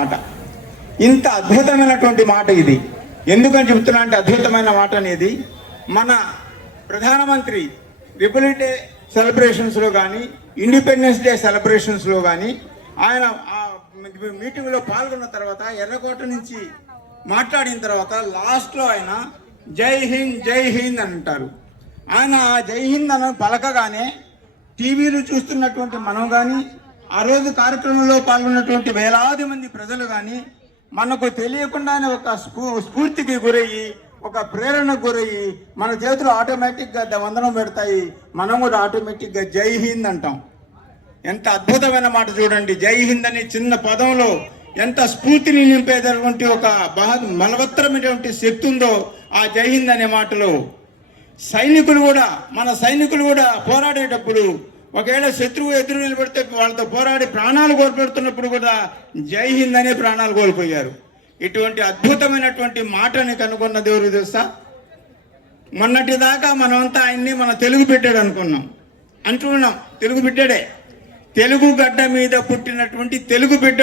మాట. ఇంత అద్భుతమైనటువంటి మాట ఇది. ఎందుకని చెప్తున్నా అంటే అద్భుతమైన మాట అనేది మన ప్రధానమంత్రి రిపబ్లిక్ డే సెలబ్రేషన్స్లో కానీ ఇండిపెండెన్స్ డే సెలబ్రేషన్స్లో కానీ ఆయన ఆ మీటింగ్లో పాల్గొన్న తర్వాత ఎర్రకోట నుంచి మాట్లాడిన తర్వాత లాస్ట్లో ఆయన జై హింద్ జై హింద్ అని అంటారు. ఆయన జై హింద్ అని పలకగానే టీవీలు చూస్తున్నటువంటి మనం కానీ ఆ రోజు కార్యక్రమంలో పాల్గొన్నటువంటి వేలాది మంది ప్రజలు కానీ మనకు తెలియకుండానే ఒక స్ఫూర్తికి గురయ్యి ఒక ప్రేరణకు గురయ్యి మన చేతులు ఆటోమేటిక్గా వందనం పెడతాయి. మనం కూడా ఆటోమేటిక్గా జై హింద్ అంటాం. ఎంత అద్భుతమైన మాట చూడండి. జై హింద్ అనే చిన్న పదంలో ఎంత స్ఫూర్తిని నింపేటటువంటి ఒక బలవత్తరమైనటువంటి శక్తి ఉందో ఆ జై హింద్ అనే మాటలో. సైనికులు కూడా మన సైనికులు కూడా పోరాడేటప్పుడు ఒకవేళ శత్రువు ఎదురు నిలబడితే వాళ్ళతో పోరాడి ప్రాణాలు కోల్పెడుతున్నప్పుడు కూడా జై హింద్ అనే ప్రాణాలు కోల్పోయారు. ఇటువంటి అద్భుతమైనటువంటి మాటని కనుగొన్న దేవుడు తెలుసా. మొన్నటి దాకా మనమంతా ఆయన్ని మన తెలుగు బిడ్డడు అంటున్నాం. తెలుగు బిడ్డడే. తెలుగు గడ్డ మీద పుట్టినటువంటి తెలుగు బిడ్డ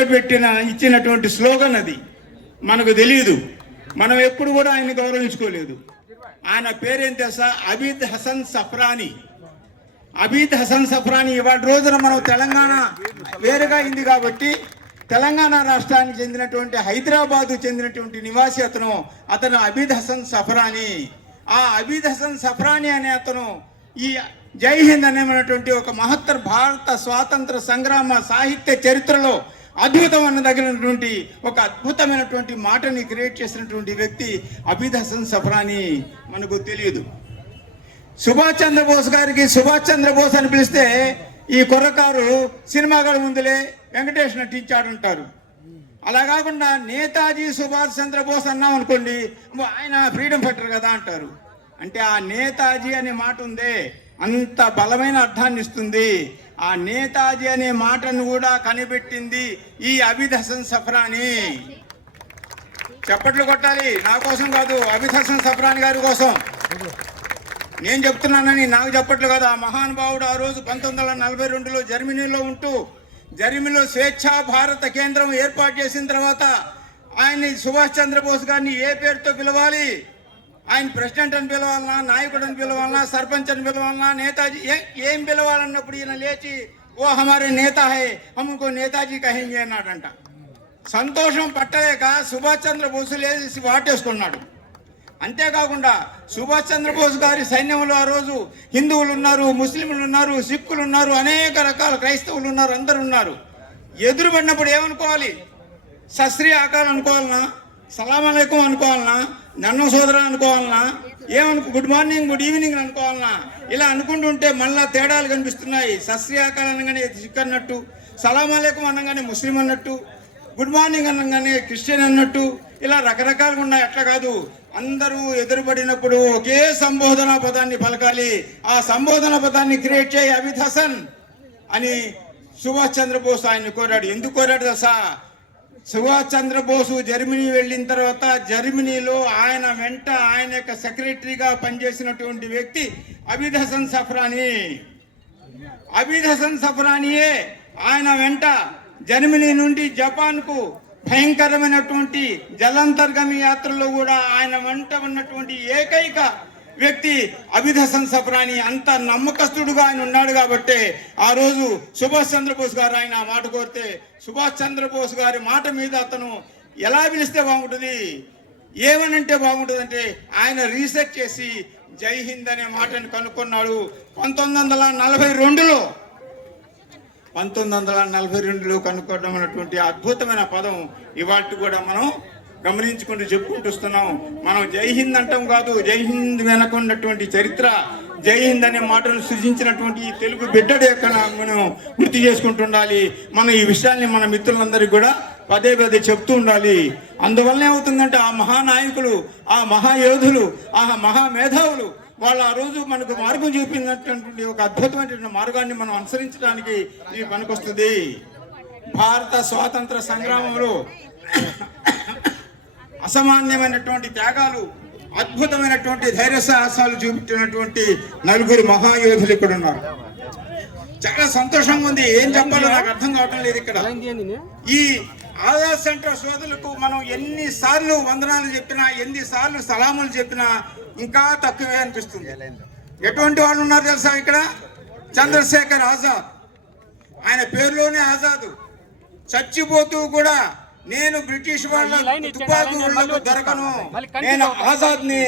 ఇచ్చినటువంటి స్లోగన్ అది. మనకు తెలియదు. మనం ఎప్పుడు కూడా ఆయన్ని గౌరవించుకోలేదు. ఆయన పేరేం తెలుసా? అబీద్ హసన్ సఫ్రానీ. అబీద్ హసన్ సఫ్రానీ. ఇవాళ రోజున మనం తెలంగాణ వేరుగా అయింది కాబట్టి తెలంగాణ రాష్ట్రానికి చెందినటువంటి హైదరాబాదు చెందినటువంటి నివాసి అతను అబీద్ హసన్ సఫ్రానీ. ఆ అబీద్ హసన్ సఫ్రానీ అనే అతను ఈ జై హింద్ అనేటువంటి ఒక మహత్తర భారత స్వాతంత్ర సంగ్రామ సాహిత్య చరిత్రలో అద్భుతం అన్నదగినటువంటి ఒక అద్భుతమైనటువంటి మాటని క్రియేట్ చేసినటువంటి వ్యక్తి అబీద్ హసన్ సఫ్రానీ. మనకు తెలియదు. సుభాష్ చంద్రబోస్ గారికి సుభాష్ చంద్రబోస్ అని పిలిస్తే ఈ కుర్రకారు సినిమాగాడు ముందులే వెంకటేష్ నటించాడంటారు. అలా కాకుండా నేతాజీ సుభాష్ చంద్రబోస్ అన్నాం అనుకోండి, ఆయన ఫ్రీడమ్ ఫైటర్ కదా అంటారు. అంటే ఆ నేతాజీ అనే మాట ఉందే అంత బలమైన అర్థాన్ని ఇస్తుంది. ఆ నేతాజీ అనే మాటను కూడా కనిపెట్టింది ఈ అబీద్ హసన్ సఫ్రానీ. చప్పట్లు కొట్టాలి. నా కోసం కాదు, అబీద్ హసన్ సఫ్రానీ గారి కోసం నేను చెప్తున్నానని నాకు చెప్పట్లు కాదు. ఆ మహానుభావుడు ఆ రోజు 1942లో జర్మనీలో ఉంటూ జర్మనీలో స్వేచ్ఛా భారత కేంద్రం ఏర్పాటు చేసిన తర్వాత ఆయన్ని సుభాష్ చంద్రబోస్ గారిని ఏ పేరుతో పిలవాలి, ఆయన ప్రెసిడెంట్ అని పిలవాలన్నా, నాయకుడు అని పిలవాలన్నా, సర్పంచ్ అని పిలవాలన్నా, నేతాజీ ఏం పిలవాలన్నప్పుడు ఈయన లేచి ఓ హమారే నేతా హై హమ్కో నేతాజీ కహేంగే అన్నాడంట. సంతోషం పట్టలేక సుభాష్ చంద్రబోస్ లేచి వాటేసుకున్నాడు. అంతేకాకుండా సుభాష్ చంద్రబోస్ గారి సైన్యంలో ఆ రోజు హిందువులు ఉన్నారు, ముస్లింలు ఉన్నారు, సిక్కులు ఉన్నారు, అనేక రకాల క్రైస్తవులు ఉన్నారు, అందరు ఉన్నారు. ఎదురుపడినప్పుడు ఏమనుకోవాలి? సశ్రీ ఆకారం అనుకోవాలన్నా, సలాం అలైకుం అనుకోవాలన్నా, నన్ను సోదరా అనుకోవాలన్నా, గుడ్ మార్నింగ్ గుడ్ ఈవినింగ్ అనుకోవాలన్నా, ఇలా అనుకుంటుంటే మళ్ళా తేడాలు కనిపిస్తున్నాయి. సశ్రీ ఆకారం అనగానే సిక్ అన్నట్టు, సలాం అలైకుం అనగానే ముస్లిం అన్నట్టు, గుడ్ మార్నింగ్ అనగానే క్రిస్టియన్ అన్నట్టు, ఇలా రకరకాలుగా ఉన్నాయి. అట్లా కాదు, అందరూ ఎదురుపడినప్పుడు ఒకే సంబోధన పదాన్ని పలకాలి. ఆ సంబోధన పదాన్ని క్రియేట్ చేయి అబీద్ హసన్ అని సుభాష్ చంద్రబోస్ ఆయన్ని కోరాడు. ఎందుకు కోరాడు తెలుసా? సుభాష్ చంద్రబోసు జర్మనీ వెళ్ళిన తర్వాత జర్మనీలో ఆయన వెంట ఆయన యొక్క సెక్రటరీగా పనిచేసినటువంటి వ్యక్తి అబీద్ హసన్ సఫ్రానీ. అబీద్ హసన్ సఫ్రానీయే ఆయన వెంట జర్మనీ నుండి జపాన్కు భయంకరమైనటువంటి జలాంతర్గామి యాత్రలో కూడా ఆయన వెంట ఉన్నటువంటి ఏకైక వ్యక్తి అబీద్ హసన్ సఫ్రానీ. అంత నమ్మకస్తుడుగా ఆయన ఉన్నాడు కాబట్టి ఆ రోజు సుభాష్ చంద్రబోస్ గారు ఆయన మాట కోరితే సుభాష్ చంద్రబోస్ గారి మాట మీద అతను ఎలా పిలిస్తే బాగుంటుంది, ఏమనంటే బాగుంటుంది అంటే ఆయన రీసెర్చ్ చేసి జై హింద్ అనే మాటను కనుక్కున్నాడు. 1942లో కనుక్కోవడం అనేటువంటి అద్భుతమైన పదం ఇవాటి కూడా మనం గమనించుకుంటూ చెప్పుకుంటూ వస్తున్నాం. మనం జై హింద్ అంటాం కాదు, జై హింద్ వెనకున్నటువంటి చరిత్ర, జై హింద్ అనే మాటను సృజించినటువంటి ఈ తెలుగు బిడ్డడు యొక్క మనం గుర్తు చేసుకుంటుండాలి. మనం ఈ విషయాన్ని మన మిత్రులందరికీ కూడా పదే చెప్తూ ఉండాలి. అందువల్ల ఏమవుతుందంటే ఆ మహానాయకులు, ఆ మహాయోధులు, ఆ మహామేధావులు వాళ్ళు ఆ రోజు మనకు మార్గం చూపినటువంటి ఒక అద్భుతమైనటువంటి మార్గాన్ని మనం అనుసరించడానికి ఇది పనికొస్తుంది. భారత స్వాతంత్ర సంగ్రామంలో అసామాన్యమైనటువంటి త్యాగాలు, అద్భుతమైనటువంటి ధైర్య సాహసాలు చూపించినటువంటి నలుగురు మహాయోధులు ఇక్కడ ఉన్నారు. చాలా సంతోషంగా ఉంది. ఏం చెప్పాలో నాకు అర్థం కావటం లేదు. ఇక్కడ ఈ ఆజాద్ సెంటర్ సోదరులకు మనం ఎన్నిసార్లు వందనాలు చెప్పినా, ఎన్నిసార్లు సలాములు చెప్పినా ఇంకా తక్కువే అనిపిస్తుంది. ఎటువంటి వాళ్ళు ఉన్నారు తెలుసా ఇక్కడ? చంద్రశేఖర్ ఆజాద్, ఆయన పేరులోనే ఆజాదు. చచ్చిపోతూ కూడా నేను బ్రిటిష్ వాళ్ళ తుపాకు వాళ్ళకు దొరకను, నేను ఆజాద్ని,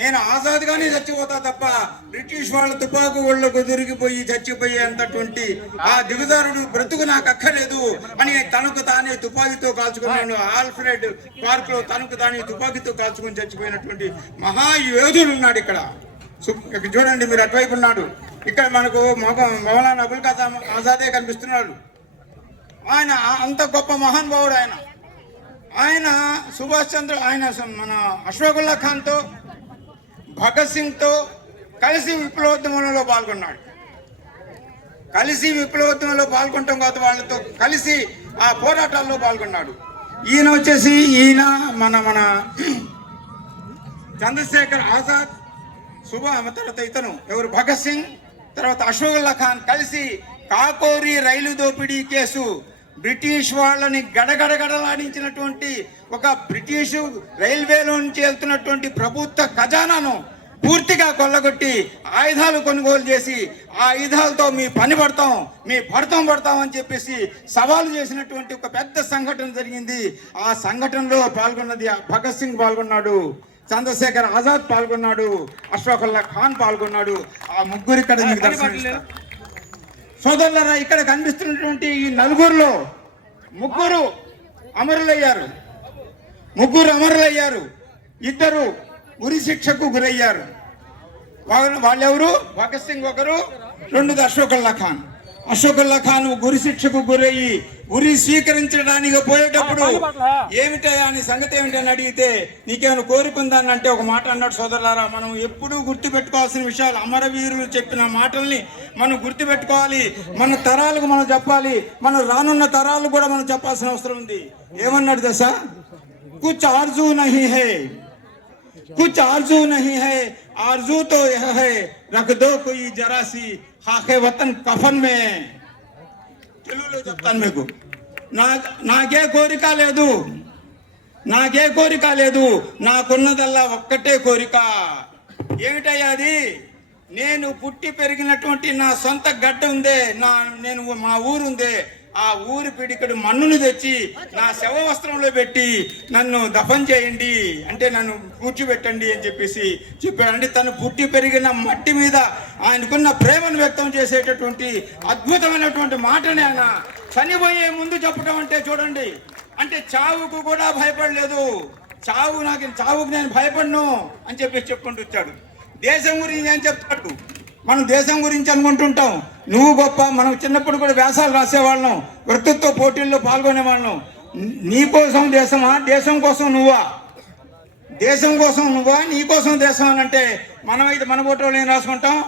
నేను ఆజాద్గానే చచ్చిపోతా తప్ప బ్రిటిష్ వాళ్ళ తుపాకు ఒళ్ళకు దొరికిపోయి చచ్చిపోయేంతటువంటి ఆ దిగుదారుడు బ్రతుకు నాకు అక్కర్లేదు అని తనకు తానే తుపాకీతో కాల్చుకున్నాను. ఆల్ఫ్రెడ్ పార్క్ లో తనకు తానే తుపాకీతో కాల్చుకుని చచ్చిపోయినటువంటి మహాయోధుడు ఉన్నాడు ఇక్కడ. చూడండి మీరు అటువైపు ఉన్నాడు. ఇక్కడ మనకు మౌలానా అబుల్ కలాం ఆజాదే కనిపిస్తున్నాడు. ఆయన అంత గొప్ప మహానుభావుడు. ఆయన సుభాష్ చంద్ర, ఆయన మన అష్ఫాకుల్లా ఖాన్తో, భగత్ సింగ్తో కలిసి విప్లవోద్యమంలో పాల్గొన్నాడు. కలిసి విప్లవోద్యమంలో పాల్గొనటం కాదు, వాళ్ళతో కలిసి ఆ పోరాటాల్లో పాల్గొన్నాడు. ఈయన మన చంద్రశేఖర్ ఆజాద్, తర్వాత ఇతను ఎవరు, భగత్ సింగ్, తర్వాత అష్ఫాకుల్లా ఖాన్ కలిసి కాకోరి రైలు దోపిడీ కేసు, బ్రిటిష్ వాళ్ళని గడగడగడలాడించినటువంటి ఒక బ్రిటిషు రైల్వేలో నుంచి వెళ్తున్నటువంటి ప్రభుత్వ ఖజానాను పూర్తిగా కొల్లగొట్టి ఆయుధాలు కొనుగోలు చేసి ఆ ఆయుధాలతో మీ పని పడతాం, మీ పడతాం అని చెప్పేసి సవాలు చేసినటువంటి ఒక పెద్ద సంఘటన జరిగింది. ఆ సంఘటనలో పాల్గొన్నది భగత్ సింగ్ పాల్గొన్నాడు, చంద్రశేఖర్ ఆజాద్ పాల్గొన్నాడు, అష్ఫాకుల్లా ఖాన్ పాల్గొన్నాడు. ఆ ముగ్గురు ఇక్కడ మీకు దర్శనం. సోదరులారా, ఇక్కడ కనిపిస్తున్నటువంటి ఈ నలుగురులో ముగ్గురు అమరులయ్యారు. ఇద్దరు ఉరి శిక్షకు గురయ్యారు. వాళ్ళెవరు? భగత్ సింగ్ ఒకరు, రెండోది అష్ఫాకుల్లా ఖాన్ గురి శిక్షకు గురయ్యి ఉరి స్వీకరించడానికి పోయేటప్పుడు ఏమిటయా అని సంగతి ఏమిటని అడిగితే నీకేమైనా కోరుకుందాన్ని అంటే ఒక మాట అన్నాడు. సోదరులారా, మనం ఎప్పుడూ గుర్తుపెట్టుకోవాల్సిన విషయాలు, అమరవీరులు చెప్పిన మాటల్ని మనం గుర్తుపెట్టుకోవాలి. మన తరాలకు మనం చెప్పాలి, మన రానున్న తరాలు కూడా మనం చెప్పాల్సిన అవసరం ఉంది. ఏమన్నాడు దశ? కుచ్ ఆర్జూ నహీ హై, कुछ आरजू नहीं है, आरजू तो यह है रख दो कोई जरा सी खाके वतन कफन में. తెలుగులో చెప్తాను మీకు. నాకే కోరిక లేదు, నాకున్నదల్లా ఒక్కటే కోరిక. ఏమిటయ్యా అది? నేను పుట్టి పెరిగినటువంటి నా సొంత గడ్డ ఉందే, నేను మా ఊరు ఉందే, ఆ ఊరి పిడికడు మన్నును తెచ్చి నా శవ వస్త్రంలో పెట్టి నన్ను దఫం చేయండి అంటే, నన్ను కూర్చోబెట్టండి అని చెప్పేసి చెప్పాడు. అంటే తను పుట్టి పెరిగిన మట్టి మీద ఆయనకున్న ప్రేమను వ్యక్తం చేసేటటువంటి అద్భుతమైనటువంటి మాటని ఆయన చనిపోయే ముందు చెప్పడం అంటే చూడండి. అంటే చావుకు కూడా భయపడలేదు. చావుకు నేను భయపడను అని చెప్పేసి చెప్పుకుంటూ వచ్చాడు. దేశం గురించి ఏం చెప్తాడు? మనం దేశం గురించి అనుకుంటుంటాం, నువ్వు గొప్ప. మనం చిన్నప్పుడు కూడా వ్యాసాలు రాసేవాళ్ళం, వృత్తిత్వ పోటీల్లో పాల్గొనేవాళ్ళం. నీ కోసం దేశమా, దేశం కోసం నువ్వా? దేశం కోసం నువ్వా, నీ కోసం దేశం అని అంటే మనమైతే మన ఫోటోలు ఏం రాసుకుంటాం?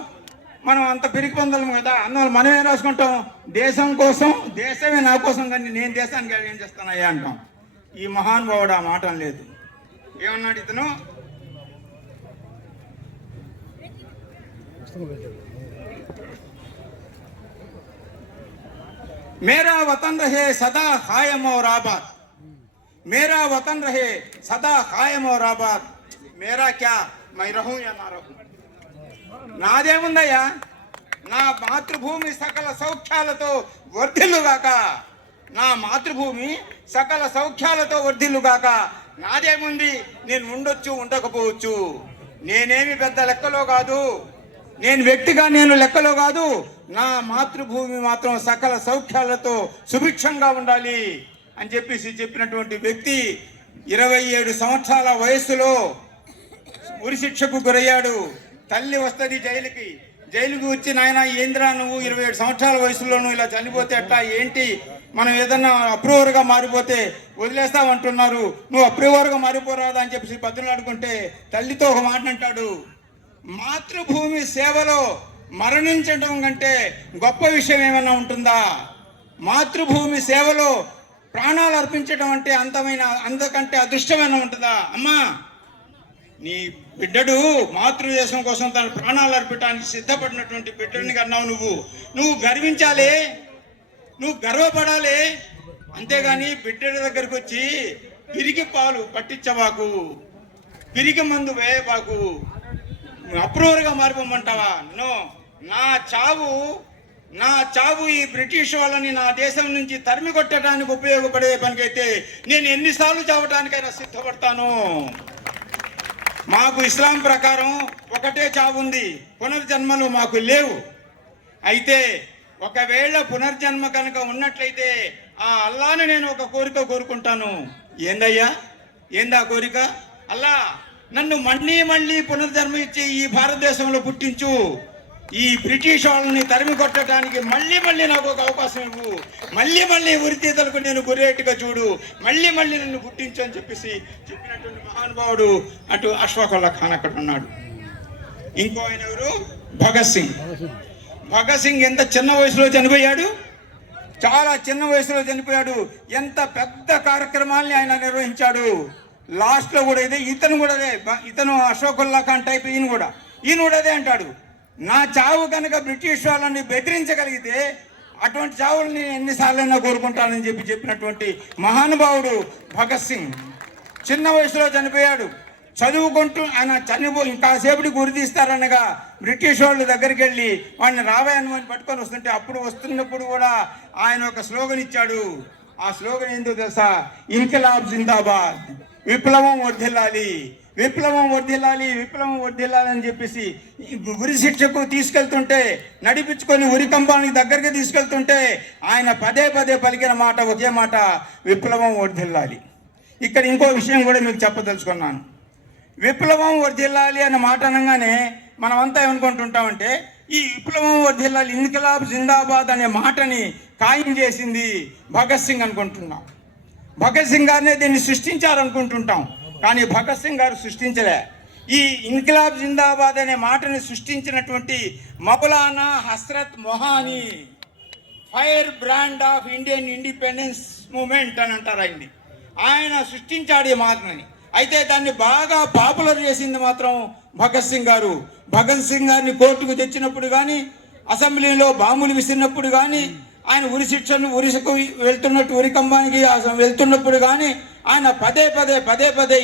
మనం అంత పిరికి పొందలేము కదా, అందువల్ల మనం ఏం రాసుకుంటాం? దేశం కోసం, దేశమే నా కోసం, కానీ నేను దేశానికి ఏం చేస్తానయ్యా అంటాం. ఈ మహానుభావుడు ఆ మాట లేదు. ఏమన్నాడు ఇతను? मेरा वतन रहे सदा कायम और आबाद, मेरा वतन रहे सदा कायम और आबाद, मेरा क्या मैं रहूं या ना रहूं. నాదేముందయ్యా, నా మాతృభూమి సకల సౌఖ్యాలతో వర్ధిల్లుగాక, నా మాతృభూమి సకల సౌఖ్యాలతో వర్ధిల్లుగాక. నాదేముంది? నేను ఉండొచ్చు, ఉండకపోవచ్చు. నేనేమి పెద్ద లెక్కలో కాదు, నేను వ్యక్తిగా నేను లెక్కలో కాదు. నా మాతృభూమి మాత్రం సకల సౌఖ్యాలతో సుభిక్షంగా ఉండాలి అని చెప్పినటువంటి వ్యక్తి 27 సంవత్సరాల వయస్సులో ఉరి శిక్షకు గురయ్యాడు. తల్లి వస్తుంది జైలుకి వచ్చి, నాయన ఏంద్రా నువ్వు 27 సంవత్సరాల వయసులో నువ్వు ఇలా చనిపోతే ఎట్లా, ఏంటి, మనం ఏదన్నా అప్రూవర్గా మారిపోతే వదిలేస్తామంటున్నారు, నువ్వు అప్రూవర్గా మారిపోరాదా అని చెప్పేసి బదులాడుకుంటే తల్లితో ఒక మాట అంటాడు, మాతృభూమి సేవలో మరణించడం కంటే గొప్ప విషయం ఏమైనా ఉంటుందా? మాతృభూమి సేవలో ప్రాణాలు అర్పించడం అంటే అంతకంటే అదృష్టమైనా ఉంటుందా? అమ్మా, నీ బిడ్డడు మాతృదేశం కోసం తన ప్రాణాలు అర్పించడానికి సిద్ధపడినటువంటి బిడ్డని కన్నావు. నువ్వు గర్వించాలి, నువ్వు గర్వపడాలి. అంతేగాని బిడ్డల దగ్గరకు వచ్చి పిరికి పాలు పట్టించవాకు, పిరికి మందు వేయబాకు, అప్రూవర్గా మారిపోమంటావా? నో, నా చావు ఈ బ్రిటిష్ వాళ్ళని నా దేశం నుంచి తరిమి కొట్టడానికి ఉపయోగపడే పనికైతే నేను ఎన్నిసార్లు చావటానికైనా సిద్ధపడతాను. మాకు ఇస్లాం ప్రకారం ఒకటే చావు ఉంది, పునర్జన్మలు మాకు లేవు. అయితే ఒకవేళ పునర్జన్మ కనుక ఉన్నట్లయితే ఆ అల్లాని నేను ఒక కోరిక కోరుకుంటాను. ఏందయ్యా, ఏందా కోరిక? అల్లా, నన్ను మళ్ళీ పునర్జన్మ ఇచ్చి ఈ భారతదేశంలో పుట్టించు, ఈ బ్రిటిష్ వాళ్ళని తరిమి కొట్టడానికి మళ్ళీ నాకు ఒక అవకాశం ఇవ్వు, మళ్ళీ ఉరితీతలకు నేను గురేట్టుగా చూడు, మళ్ళీ నన్ను పుట్టించు అని చెప్పినటువంటి మహానుభావుడు అటు అష్ఫాకుల్లా ఖాన్ అక్కడ ఉన్నాడు. ఇంకో ఆయన ఎవరు? భగత్ సింగ్ ఎంత చిన్న వయసులో చనిపోయాడు, చాలా చిన్న వయసులో చనిపోయాడు. ఎంత పెద్ద కార్యక్రమాల్ని ఆయన నిర్వహించాడు. లాస్ట్లో కూడా ఇతను అశోకుల్లా ఖాన్ టైప్, ఈయన కూడా అదే అంటాడు, నా చావు కనుక బ్రిటిష్ వాళ్ళని బెదిరించగలిగితే అటువంటి చావులు నేను ఎన్నిసార్లైనా కోరుకుంటానని చెప్పినటువంటి మహానుభావుడు భగత్ సింగ్. చిన్న వయసులో చనిపోయాడు. చదువుకుంటూ ఆయన ఇంకాసేపటి గురి తీస్తారనగా బ్రిటిష్ వాళ్ళ దగ్గరికి వెళ్ళి వాడిని రావాయని పట్టుకొని వస్తుంటే వస్తున్నప్పుడు కూడా ఆయన ఒక స్లోగన్ ఇచ్చాడు. ఆ స్లోగన్ ఏంటో తెలుసా? ఇన్కిలాబ్ జిందాబాద్, విప్లవం వర్ధిల్లాలి, విప్లవం వర్ధిల్లాలి అని చెప్పేసి ఉరి శిక్షకు తీసుకెళ్తుంటే, నడిపించుకొని ఉరి కంబానికి దగ్గరికి తీసుకెళ్తుంటే ఆయన పదే పలికిన మాట ఒకే మాట, విప్లవం వర్ధిల్లాలి. ఇక్కడ ఇంకో విషయం కూడా మీకు చెప్పదలుచుకున్నాను. విప్లవం వర్ధిల్లాలి అనే మాట అనగానే మనమంతా ఏమనుకుంటుంటామంటే, ఈ విప్లవం వర్ధిల్లాలి, ఇన్కిలాబ్ జిందాబాద్ అనే మాటని ఖాయం చేసింది భగత్ సింగ్ అనుకుంటున్నాం. భగత్ సింగ్ గారినే దీన్ని సృష్టించారనుకుంటుంటాం. కానీ భగత్ సింగ్ గారు సృష్టించలే. ఈ ఇన్కిలాబ్ జిందాబాద్ అనే మాటని సృష్టించినటువంటి Maulana Hasrat Mohani, fire brand of Indian independence movement అని అంటారు ఆయన్ని. ఆయన సృష్టించాడు ఈ మాటని. అయితే దాన్ని బాగా పాపులర్ చేసింది మాత్రం భగత్ సింగ్ గారు. భగత్ సింగ్ గారిని కోర్టుకు తెచ్చినప్పుడు కానీ, అసెంబ్లీలో బాంబులు విసిరినప్పుడు కానీ, ఆయన ఉరికి కంబానికి వెళ్తున్నప్పుడు కానీ ఆయన పదే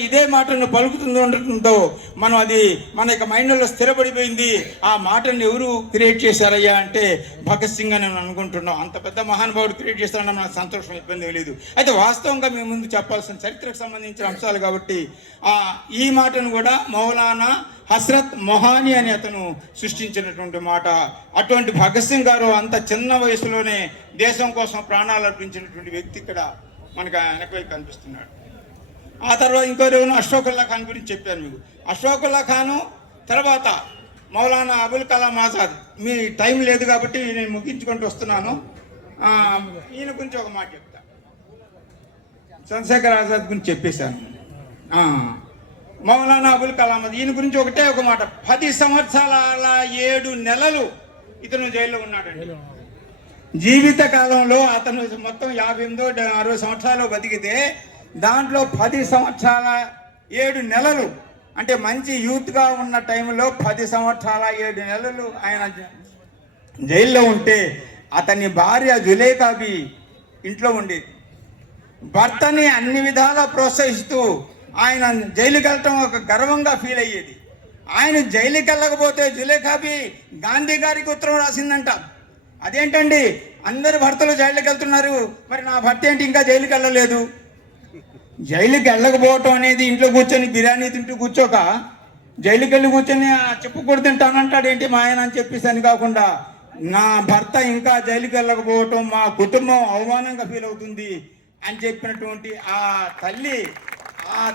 ఇదే మాటను పలుకుతుండటంతో అది మన యొక్క మైండ్లో స్థిరపడిపోయింది. ఆ మాటను ఎవరు క్రియేట్ చేశారయ్యా అంటే భగత్ సింగ్ అని అనుకుంటున్నాం. అంత పెద్ద మహానుభావుడు క్రియేట్ చేస్తారన్న మనకు సంతోషం, ఇబ్బంది లేదు. అయితే వాస్తవంగా మేము ముందు చెప్పాల్సిన చరిత్రకు సంబంధించిన అంశాలు కాబట్టి ఈ మాటను కూడా మౌలానా హస్రత్ మొహానీ అని అతను సృష్టించినటువంటి మాట. అటువంటి భగత్ సింగ్ గారు అంత చిన్న వయసులోనే దేశం కోసం ప్రాణాలు అర్పించినటువంటి వ్యక్తి ఇక్కడ మనకు వెనకవైపు కనిపిస్తున్నాడు. ఆ తర్వాత ఇంకోరేమో అష్ఫాకుల్లా ఖాన్ గురించి చెప్పాను మీకు. అష్ఫాకుల్లా ఖాను తర్వాత మౌలానా అబుల్ కలాం ఆజాద్. మీ టైం లేదు కాబట్టి నేను ముగించుకుంటూ వస్తున్నాను. ఈయన గురించి ఒక మాట చెప్తా. చంద్రశేఖర్ ఆజాద్ గురించి చెప్పేశాను. మౌలానా అబుల్ కలాం ఆజాద్, ఈయన గురించి ఒకటే ఒక మాట. 10 సంవత్సరాల 7 నెలలు ఇతను జైల్లో ఉన్నాడండి. జీవిత కాలంలో అతను మొత్తం 58-60 సంవత్సరాలు బతికితే దాంట్లో 10 సంవత్సరాల 7 నెలలు అంటే మంచి యూత్గా ఉన్న టైంలో 10 సంవత్సరాల 7 నెలలు ఆయన జైల్లో ఉంటే అతని భార్య జులేఖాబి ఇంట్లో ఉండేది. భర్తని అన్ని విధాలా ప్రోత్సహిస్తూ ఆయన జైలుకి వెళ్ళటం ఒక గర్వంగా ఫీల్ అయ్యేది. ఆయన జైలుకి వెళ్ళకపోతే జులేఖాబి గాంధీ గారికి ఉత్తరం రాసిందంట. అదేంటండి, అందరు భర్తలు జైలుకి వెళ్తున్నారు, మరి నా భర్త ఏంటి ఇంకా జైలుకి వెళ్ళలేదు? జైలుకి వెళ్ళకపోవటం అనేది ఇంట్లో కూర్చొని బిర్యానీ తింటూ కూర్చోక జైలుకి వెళ్ళి కూర్చొని చెప్పుకూడ తింటానంటాడు ఏంటి మా ఆయన అని చెప్పేసి అని కాకుండా, నా భర్త ఇంకా జైలుకి వెళ్ళకపోవటం మా కుటుంబం అవమానంగా ఫీల్ అవుతుంది అని చెప్పినటువంటి ఆ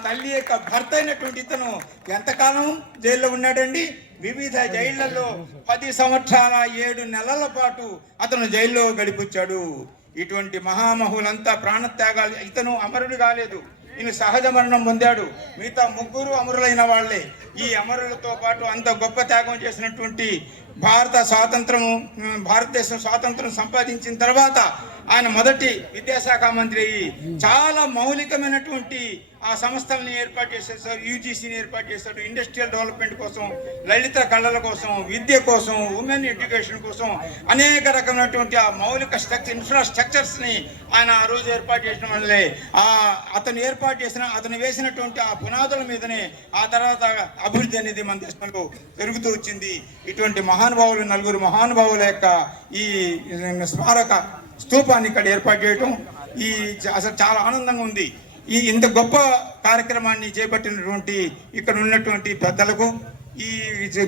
తల్లి యొక్క భర్త అయినటువంటి ఇతను ఎంతకాలం జైల్లో ఉన్నాడండి? వివిధ జైళ్లలో 10 సంవత్సరాల 7 నెలల పాటు అతను జైల్లో గడిపొచ్చాడు. ఇటువంటి మహామహులంతా ప్రాణత్యాగాలు. ఇతను అమరుడు కాలేదు, ఈయన సహజ మరణం పొందాడు. మిగతా 3 అమరులైన వాళ్లే. ఈ అమరులతో పాటు అంత గొప్ప త్యాగం చేసినటువంటి భారతదేశం స్వాతంత్రం సంపాదించిన తర్వాత ఆయన మొదటి విద్యాశాఖ మంత్రి అయ్యి చాలా మౌలికమైనటువంటి ఆ సంస్థలను ఏర్పాటు చేసేసారు. యూజీసీని ఏర్పాటు చేశారు. ఇండస్ట్రియల్ డెవలప్మెంట్ కోసం, లలిత కళల కోసం, విద్య కోసం, ఉమెన్ ఎడ్యుకేషన్ కోసం అనేక రకమైనటువంటి ఆ మౌలిక ఇన్ఫ్రాస్ట్రక్చర్స్ని ఆయన ఆ రోజు ఏర్పాటు చేయడం వల్లే అతను వేసినటువంటి ఆ పునాదుల మీదనే ఆ తర్వాత అభివృద్ధి అనేది మన దేశంలో పెరుగుతూ వచ్చింది. ఇటువంటి మహానుభావులు, నలుగురు మహానుభావుల యొక్క ఈ స్మారక స్తూపాన్ని ఇక్కడ ఏర్పాటు చేయటం అసలు చాలా ఆనందంగా ఉంది. ఇంత గొప్ప కార్యక్రమాన్ని చేపట్టినటువంటి ఇక్కడ ఉన్నటువంటి పెద్దలకు, ఈ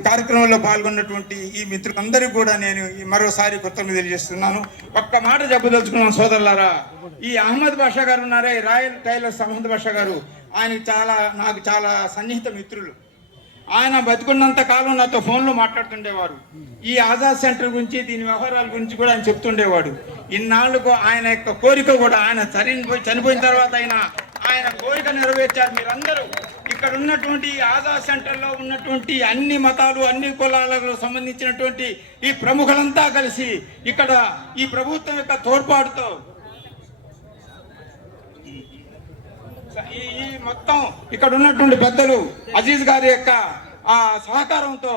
కార్యక్రమంలో పాల్గొన్నటువంటి ఈ మిత్రులందరికీ కూడా నేను మరోసారి కృతజ్ఞతలు తెలియజేస్తున్నాను. ఒక్క మాట చెప్పదలుచుకున్నాను సోదరులారా, ఈ అహ్మద్ బాషా గారు ఉన్నారే, రాయల్ టైలర్స్ అహ్మద్ బాషా గారు, నాకు చాలా సన్నిహిత మిత్రులు. ఆయన బతుకున్నంత కాలం నాతో ఫోన్లో మాట్లాడుతుండేవారు. ఈ ఆజాద్ సెంటర్ గురించి, దీని వ్యవహారాల గురించి కూడా ఆయన చెప్తుండేవాడు. ఇన్నాళ్ళకు ఆయన యొక్క కోరిక కూడా ఆయన చనిపోయిన తర్వాత ఆయన కోరిక నెరవేర్చారు. మీరందరూ ఇక్కడ ఉన్నటువంటి ఆజాద్ సెంటర్లో ఉన్నటువంటి అన్ని మతాలు, అన్ని కులాలకు సంబంధించినటువంటి ఈ ప్రముఖులంతా కలిసి ఇక్కడ ఈ ప్రభుత్వం యొక్క తోడ్పాటుతో ఈ మొత్తం ఇక్కడ ఉన్నటువంటి పెద్దలు అజీజ్ గారి యొక్క సహకారంతో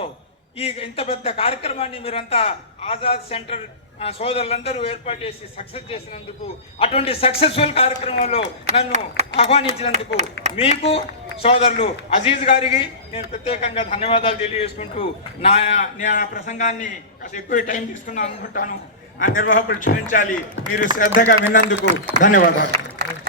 ఇంత పెద్ద కార్యక్రమాన్ని మీరంతా ఆజాద్ సెంటర్ సోదరులందరూ ఏర్పాటు చేసి సక్సెస్ చేసినందుకు, అటువంటి సక్సెస్ఫుల్ కార్యక్రమంలో నన్ను ఆహ్వానించినందుకు మీకు సోదరులు అజీజ్ గారికి నేను ప్రత్యేకంగా ధన్యవాదాలు తెలియజేసుకుంటూ నా ప్రసంగాన్ని కాస్త ఎక్కువ టైం తీసుకున్నాను అనుకుంటాను. ఆ నిర్వాహకులు క్షమించాలి. మీరు శ్రద్ధగా విన్నందుకు ధన్యవాదాలు.